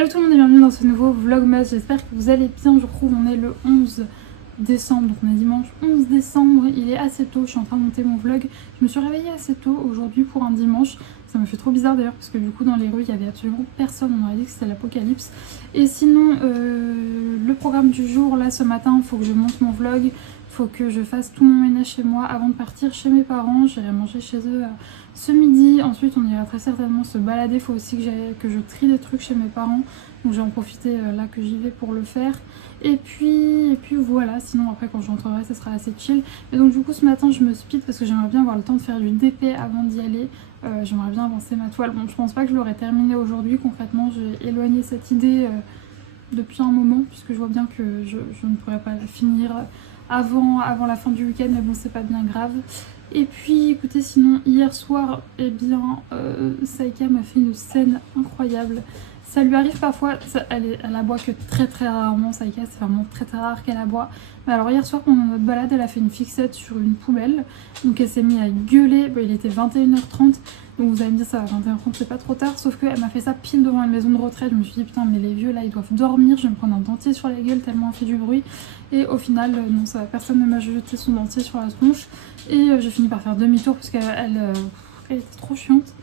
Hello tout le monde et bienvenue dans ce nouveau vlogmas, j'espère que vous allez bien. Je trouve on est le 11 décembre, donc on est dimanche 11 décembre, il est assez tôt, je suis en train de monter mon vlog. Je me suis réveillée assez tôt aujourd'hui pour un dimanche, ça me fait trop bizarre d'ailleurs parce que du coup dans les rues il y avait absolument personne, on aurait dit que c'était l'apocalypse. Et sinon le programme du jour là ce matin, il faut que je monte mon vlog, faut que je fasse tout mon ménage chez moi avant de partir chez mes parents. J'irai manger chez eux ce midi, ensuite on ira très certainement se balader. Il faut aussi que je trie des trucs chez mes parents, donc je vais en profiter là que j'y vais pour le faire. Et puis voilà, sinon après quand je rentrerai ça sera assez chill. Mais donc du coup ce matin je me speed parce que j'aimerais bien avoir le temps de faire du DP avant d'y aller. J'aimerais bien avancer ma toile. Bon, je pense pas que je l'aurai terminé aujourd'hui, concrètement j'ai éloigné cette idée depuis un moment puisque je vois bien que je ne pourrais pas la finir avant la fin du week-end, mais bon c'est pas bien grave. Et puis écoutez, sinon hier soir, eh bien Saïka m'a fait une scène incroyable. Ça lui arrive parfois, elle aboie que très rarement, Saïka, c'est vraiment très rare qu'elle aboie. Mais alors hier soir pendant notre balade, elle a fait une fixette sur une poubelle, donc elle s'est mise à gueuler. Bon, il était 21h30, donc vous allez me dire ça va, 21h30 c'est pas trop tard, sauf qu'elle m'a fait ça pile devant une maison de retraite. Je me suis dit putain mais les vieux là ils doivent dormir, je vais me prendre un dentier sur la gueule tellement elle fait du bruit. Et au final non, ça va, personne ne m'a jeté son dentier sur la tronche. Et j'ai fini par faire demi-tour parce qu'elle était trop chiante.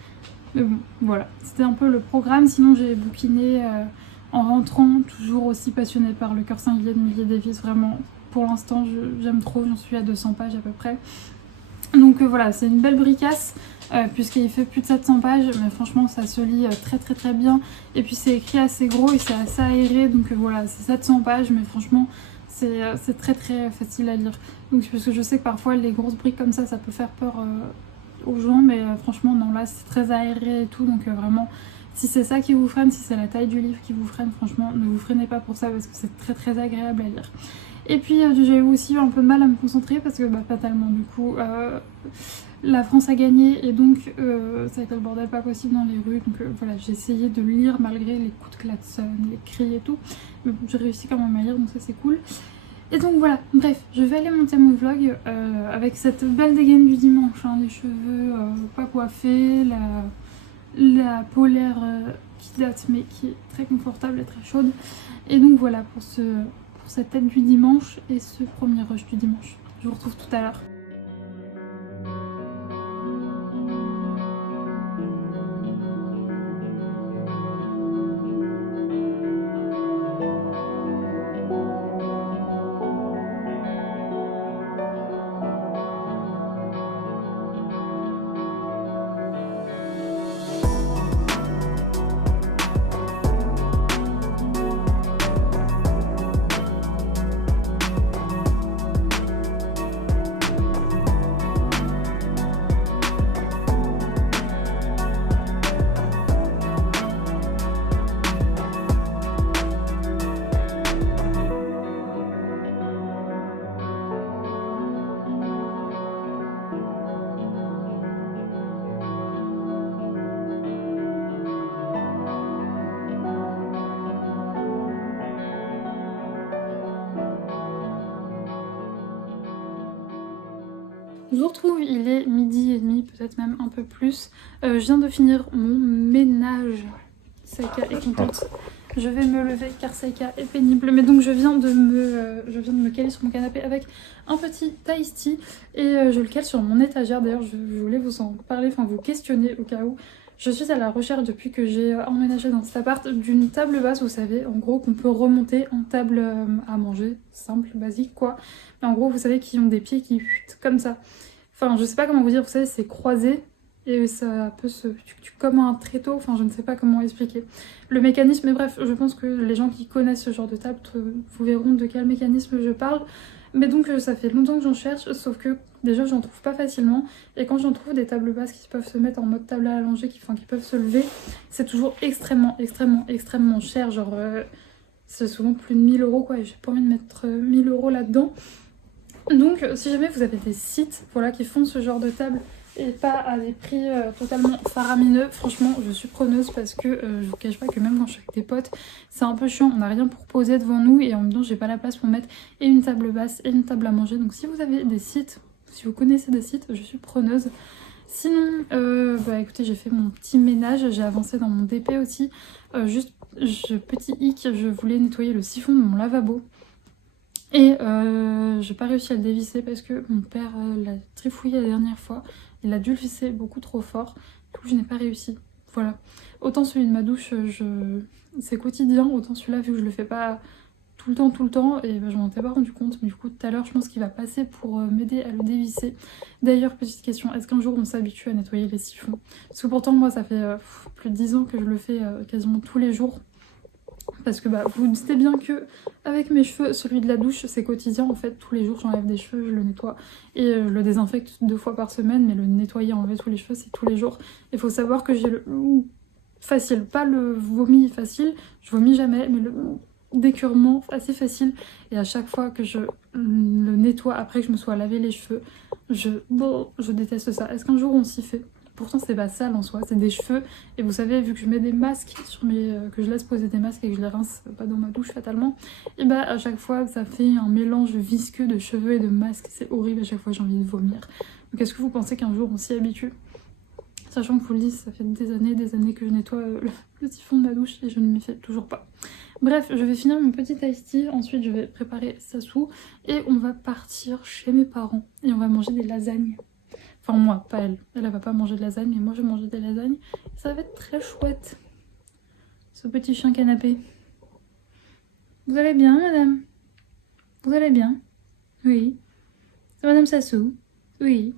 Mais bon, voilà, c'était un peu le programme. Sinon j'ai bouquiné en rentrant, toujours aussi passionnée par le cœur singulier de Millie Davis. Vraiment, pour l'instant j'aime trop, j'en suis à 200 pages à peu près. Donc voilà, c'est une belle bricasse puisqu'il fait plus de 700 pages, mais franchement ça se lit très bien. Et puis c'est écrit assez gros et c'est assez aéré, donc voilà, c'est 700 pages, mais franchement c'est très facile à lire. Donc parce que je sais que parfois les grosses briques comme ça peut faire peur aux gens, mais franchement non, là c'est très aéré et tout, donc vraiment si c'est ça qui vous freine, si c'est la taille du livre qui vous freine, franchement ne vous freinez pas pour ça parce que c'est très agréable à lire. Et puis j'ai eu aussi un peu de mal à me concentrer parce que fatalement du coup la France a gagné et donc ça a été le bordel pas possible dans les rues. Donc voilà, j'ai essayé de lire malgré les coups de klaxon, les cris et tout, mais bon, j'ai réussi quand même à lire, donc ça c'est cool. Et donc voilà, bref, je vais aller monter mon vlog avec cette belle dégaine du dimanche, hein, les cheveux pas coiffés, la polaire qui date mais qui est très confortable et très chaude. Et donc voilà pour cette tête du dimanche et ce premier rush du dimanche. Je vous retrouve tout à l'heure. Je vous retrouve, il est 12h30, peut-être même un peu plus. Je viens de finir mon ménage. Saïka est contente. Je vais me lever car Saïka est pénible. Mais donc je viens de me caler sur mon canapé avec un petit iced tea. Et je le cale sur mon étagère. D'ailleurs je voulais vous en parler, enfin vous questionner au cas où. Je suis à la recherche depuis que j'ai emménagé dans cet appart d'une table basse, vous savez, en gros qu'on peut remonter en table à manger, simple, basique quoi. Mais en gros vous savez qu'ils ont des pieds qui comme ça. Enfin je sais pas comment vous dire, vous savez c'est croisé et ça peut se... comme un tréteau, enfin je ne sais pas comment expliquer le mécanisme. Mais bref, je pense que les gens qui connaissent ce genre de table, vous verront de quel mécanisme je parle. Mais donc ça fait longtemps que j'en cherche, sauf que déjà j'en trouve pas facilement. Et quand j'en trouve des tables basses qui peuvent se mettre en mode table à allonger, qui peuvent se lever, c'est toujours extrêmement cher. Genre c'est souvent plus de 1000 € quoi, et j'ai pas envie de mettre 1000 € là-dedans. Donc si jamais vous avez des sites voilà, qui font ce genre de table et pas à des prix totalement faramineux, franchement je suis preneuse parce que je vous cache pas que même quand je suis avec des potes c'est un peu chiant, on n'a rien pour poser devant nous et en même temps j'ai pas la place pour mettre et une table basse et une table à manger. Donc si vous avez des sites, si vous connaissez des sites, je suis preneuse. Sinon écoutez, j'ai fait mon petit ménage, j'ai avancé dans mon DP aussi, juste petit hic, je voulais nettoyer le siphon de mon lavabo. Et j'ai pas réussi à le dévisser parce que mon père l'a trifouillé la dernière fois. Il a dû le visser beaucoup trop fort. Du coup, je n'ai pas réussi. Voilà. Autant celui de ma douche, c'est quotidien. Autant celui-là, vu que je le fais pas tout le temps, et ben, je m'en étais pas rendu compte. Mais du coup, tout à l'heure, je pense qu'il va passer pour m'aider à le dévisser. D'ailleurs, petite question, est-ce qu'un jour on s'habitue à nettoyer les siphons? Parce que pourtant, moi, ça fait plus de 10 ans que je le fais quasiment tous les jours. Parce que bah, vous vous dites bien que avec mes cheveux, celui de la douche, c'est quotidien en fait. Tous les jours, j'enlève des cheveux, je le nettoie et je le désinfecte 2 fois par semaine. Mais le nettoyer, enlever tous les cheveux, c'est tous les jours. Il faut savoir que j'ai le facile, pas le vomi facile, je vomis jamais, mais le d'écurement assez facile. Et à chaque fois que je le nettoie après que je me sois lavé les cheveux, je déteste ça. Est-ce qu'un jour on s'y fait? Pourtant c'est pas sale en soi, c'est des cheveux. Et vous savez, vu que je mets des masques sur que je laisse poser des masques et que je les rince pas dans ma douche fatalement, et bah à chaque fois ça fait un mélange visqueux de cheveux et de masques. C'est horrible, à chaque fois j'ai envie de vomir. Donc est-ce que vous pensez qu'un jour on s'y habitue? Sachant que je vous le dis, ça fait des années que je nettoie le siphon de ma douche et je ne m'y fais toujours pas. Bref, je vais finir mon petit iced tea, ensuite je vais préparer Sassou et on va partir chez mes parents et on va manger des lasagnes. Enfin moi, pas elle. Elle va pas manger de lasagne, mais moi je vais manger des lasagnes. Ça va être très chouette. Ce petit chien canapé. Vous allez bien, madame? Vous allez bien? Oui. C'est madame Sassou? Oui.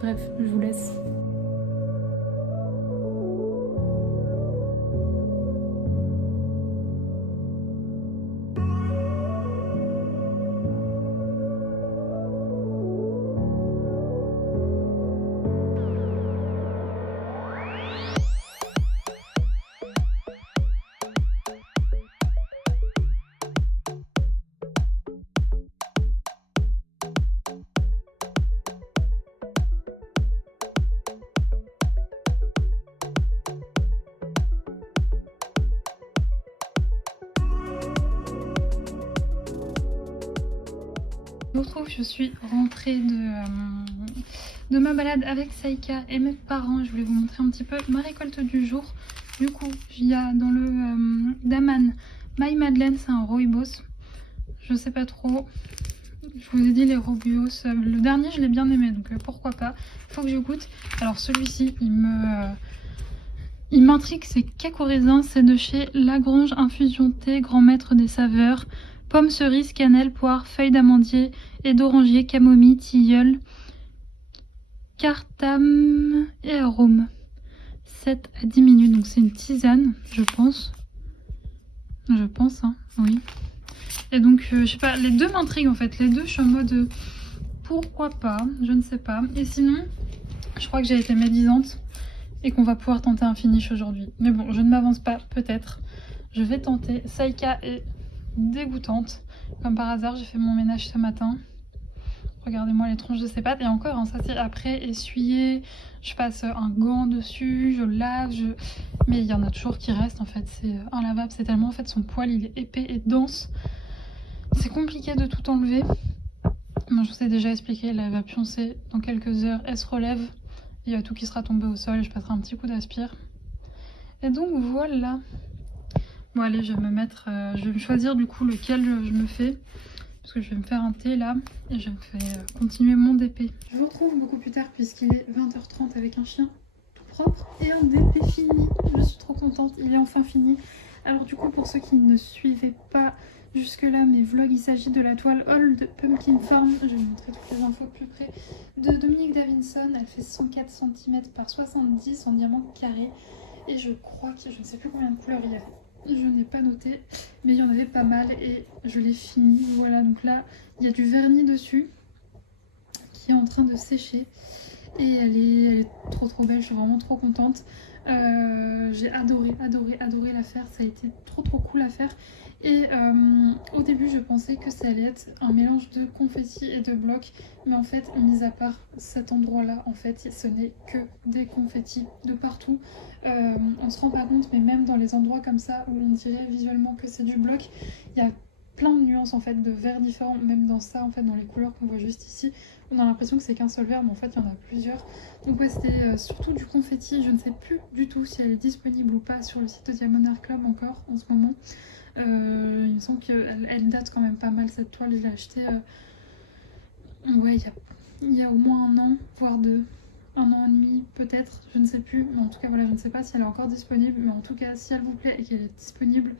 Bref, je vous laisse. Je vous retrouve, je suis rentrée de ma balade avec Saïka et mes parents. Je voulais vous montrer un petit peu ma récolte du jour. Du coup, il y a dans le Daman My Madeleine, c'est un rooibos. Je sais pas trop. Je vous ai dit les rooibos. Le dernier, je l'ai bien aimé, donc pourquoi pas. Faut que je goûte. Alors celui-ci, il m'intrigue, c'est cake au raisin. C'est de chez Lagrange Infusion Thé, grand maître des saveurs. Pommes, cerises, cannelle, poire, feuilles d'amandier et d'oranger, camomille, tilleul, cartame et arôme. 7 à 10 minutes, donc c'est une tisane, je pense. Je pense, hein, oui. Et donc, je sais pas, les deux m'intriguent en fait. Les deux, je suis en mode pourquoi pas, je ne sais pas. Et sinon, je crois que j'ai été médisante et qu'on va pouvoir tenter un finish aujourd'hui. Mais bon, je ne m'avance pas, peut-être. Je vais tenter. Saïka est dégoûtante. Comme par hasard, j'ai fait mon ménage ce matin. Regardez-moi les tronches de ses pattes. Et encore, hein, ça c'est après essuyer. Je passe un gant dessus, je lave. Mais il y en a toujours qui restent en fait. C'est inlavable. C'est tellement en fait son poil il est épais et dense. C'est compliqué de tout enlever. Moi je vous ai déjà expliqué. Là, elle va pioncer dans quelques heures. Elle se relève. Il y a tout qui sera tombé au sol. Je passerai un petit coup d'aspire. Et donc voilà. Bon allez, je vais me mettre, je vais me choisir du coup lequel je me fais. Parce que je vais me faire un thé là et je vais continuer mon DP. Je vous retrouve beaucoup plus tard puisqu'il est 20h30 avec un chien tout propre et un DP fini. Je suis trop contente, il est enfin fini. Alors du coup pour ceux qui ne suivaient pas jusque là mes vlogs, il s'agit de la toile Old Pumpkin Farm. Je vais vous montrer toutes les infos plus près. De Dominique Davinson, elle fait 104 cm par 70 en diamant carré. Et je crois que je ne sais plus combien de couleurs il y a. Je n'ai pas noté, mais il y en avait pas mal et je l'ai fini. Voilà, donc là, il y a du vernis dessus qui est en train de sécher. Et elle est trop belle, je suis vraiment trop contente. J'ai adoré la faire, ça a été trop cool à faire. Et au début je pensais que ça allait être un mélange de confettis et de blocs, mais en fait mis à part cet endroit là, en fait ce n'est que des confettis de partout. On se rend pas compte, mais même dans les endroits comme ça où on dirait visuellement que c'est du bloc, il y a plein de nuances en fait de verts différents, même dans ça en fait, dans les couleurs qu'on voit juste ici. On a l'impression que c'est qu'un seul vert, mais en fait il y en a plusieurs. Donc ouais, c'était surtout du confetti. Je ne sais plus du tout si elle est disponible ou pas sur le site de Diamond Art Club encore en ce moment. Il me semble qu'elle date quand même pas mal cette toile. Je l'ai achetée ouais, il y a au moins un an, voire deux. Un an et demi peut-être, je ne sais plus. Mais en tout cas voilà, je ne sais pas si elle est encore disponible. Mais en tout cas, si elle vous plaît et qu'elle est disponible,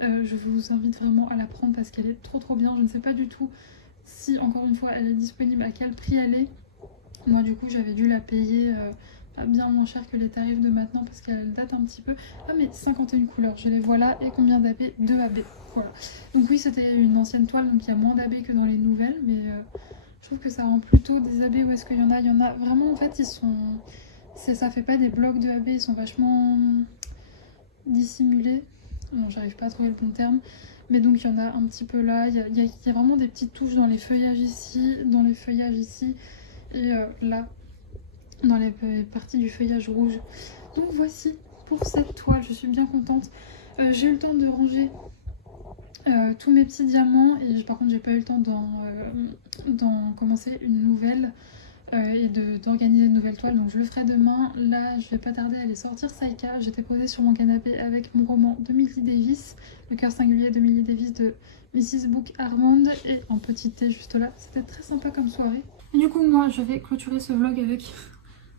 je vous invite vraiment à la prendre parce qu'elle est trop bien. Je ne sais pas du tout si, encore une fois, elle est disponible, à quel prix elle est. Moi du coup j'avais dû la payer bien moins cher que les tarifs de maintenant parce qu'elle date un petit peu. Ah mais 51 couleurs, je les vois là. Et combien d'AB? 2 AB, voilà. Donc oui, c'était une ancienne toile, donc il y a moins d'AB que dans les nouvelles, mais je trouve que ça rend plutôt des AB. Où est-ce qu'il y en a? Il y en a vraiment en fait, ils sont... ça fait pas des blocs de AB, ils sont vachement dissimulés. Bon, j'arrive pas à trouver le bon terme. Mais donc il y en a un petit peu là, il y a vraiment des petites touches dans les feuillages ici, et là, dans les parties du feuillage rouge. Donc voici pour cette toile, je suis bien contente. J'ai eu le temps de ranger tous mes petits diamants, et par contre j'ai pas eu le temps d'en commencer une nouvelle. Et d'organiser une nouvelle toile, donc je le ferai demain. Là je vais pas tarder à aller sortir Saïka. J'étais posée sur mon canapé avec mon roman de Millie Davis, Le cœur singulier de Millie Davis de Mrs. Book Armand, et un petit thé juste là. C'était très sympa comme soirée. Et du coup moi je vais clôturer ce vlog avec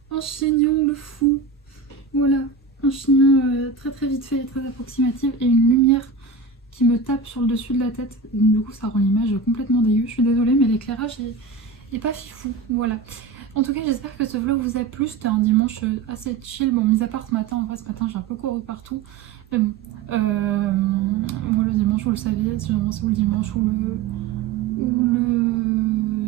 un chignon de fou. Voilà, un chignon très vite fait et très approximatif, et une lumière qui me tape sur le dessus de la tête. Donc, du coup ça rend l'image complètement dégueu. Je suis désolée mais l'éclairage est pas fifou, voilà. En tout cas j'espère que ce vlog vous a plu. C'était un dimanche assez chill, bon mis à part ce matin. En vrai ce matin j'ai un peu couru partout, mais bon moi le dimanche vous le savez, c'est ou le dimanche ou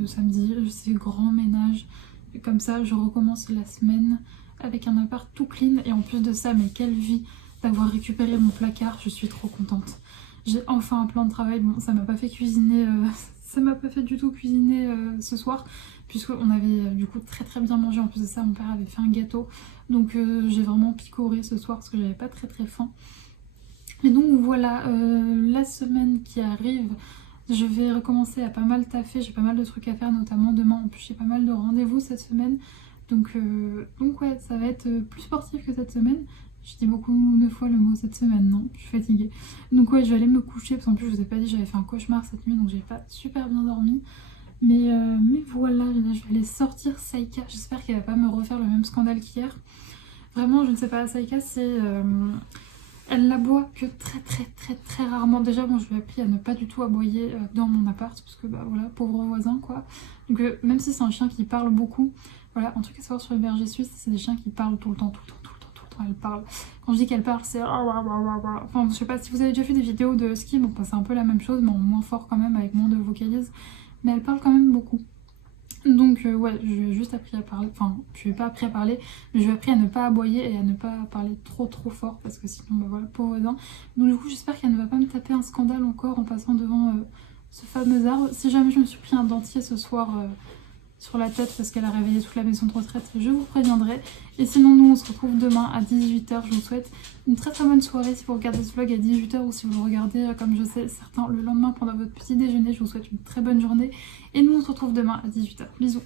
le samedi, c'est grand ménage. Et comme ça je recommence la semaine avec un appart tout clean, et en plus de ça, mais quelle vie d'avoir récupéré mon placard, je suis trop contente. J'ai enfin un plan de travail. Bon, ça m'a pas fait cuisiner, ça m'a pas fait du tout cuisiner ce soir, puisqu'on avait du coup très bien mangé. En plus de ça, mon père avait fait un gâteau, donc j'ai vraiment picoré ce soir parce que j'avais pas très faim. Et donc voilà, la semaine qui arrive, je vais recommencer à pas mal taffer. J'ai pas mal de trucs à faire, notamment demain. En plus j'ai pas mal de rendez-vous cette semaine, donc ouais, ça va être plus sportif que cette semaine. Je dis beaucoup 9 fois le mot cette semaine, non, je suis fatiguée. Donc ouais, je vais aller me coucher, parce qu'en plus je vous ai pas dit, j'avais fait un cauchemar cette nuit, donc j'ai pas super bien dormi. Mais voilà, je vais aller sortir Saïka. J'espère qu'elle va pas me refaire le même scandale qu'hier. Vraiment, je ne sais pas, Saïka c'est... elle n'aboie que très rarement. Déjà, bon, je lui ai appris à ne pas du tout aboyer dans mon appart, parce que bah voilà, pauvre voisin quoi. Donc même si c'est un chien qui parle beaucoup, voilà, un truc à savoir sur les bergers suisses, c'est des chiens qui parlent tout le temps, elle parle. Quand je dis qu'elle parle, c'est... Enfin, je sais pas si vous avez déjà vu des vidéos de ski, bon, c'est un peu la même chose, mais en moins fort quand même, avec moins de vocalises. Mais elle parle quand même beaucoup. Donc ouais, je lui ai juste appris à parler, enfin, je lui ai pas appris à parler, mais je lui ai appris à ne pas aboyer et à ne pas parler trop fort, parce que sinon, bah voilà, pauvre voisin. Donc du coup, j'espère qu'elle ne va pas me taper un scandale encore en passant devant ce fameux arbre. Si jamais je me suis pris un dentier ce soir... sur la tête parce qu'elle a réveillé toute la maison de retraite, je vous préviendrai. Et sinon nous on se retrouve demain à 18 h. Je vous souhaite une très bonne soirée si vous regardez ce vlog à 18 h, ou si vous le regardez comme je sais certains le lendemain pendant votre petit déjeuner. Je vous souhaite une très bonne journée et nous on se retrouve demain à 18 h. Bisous.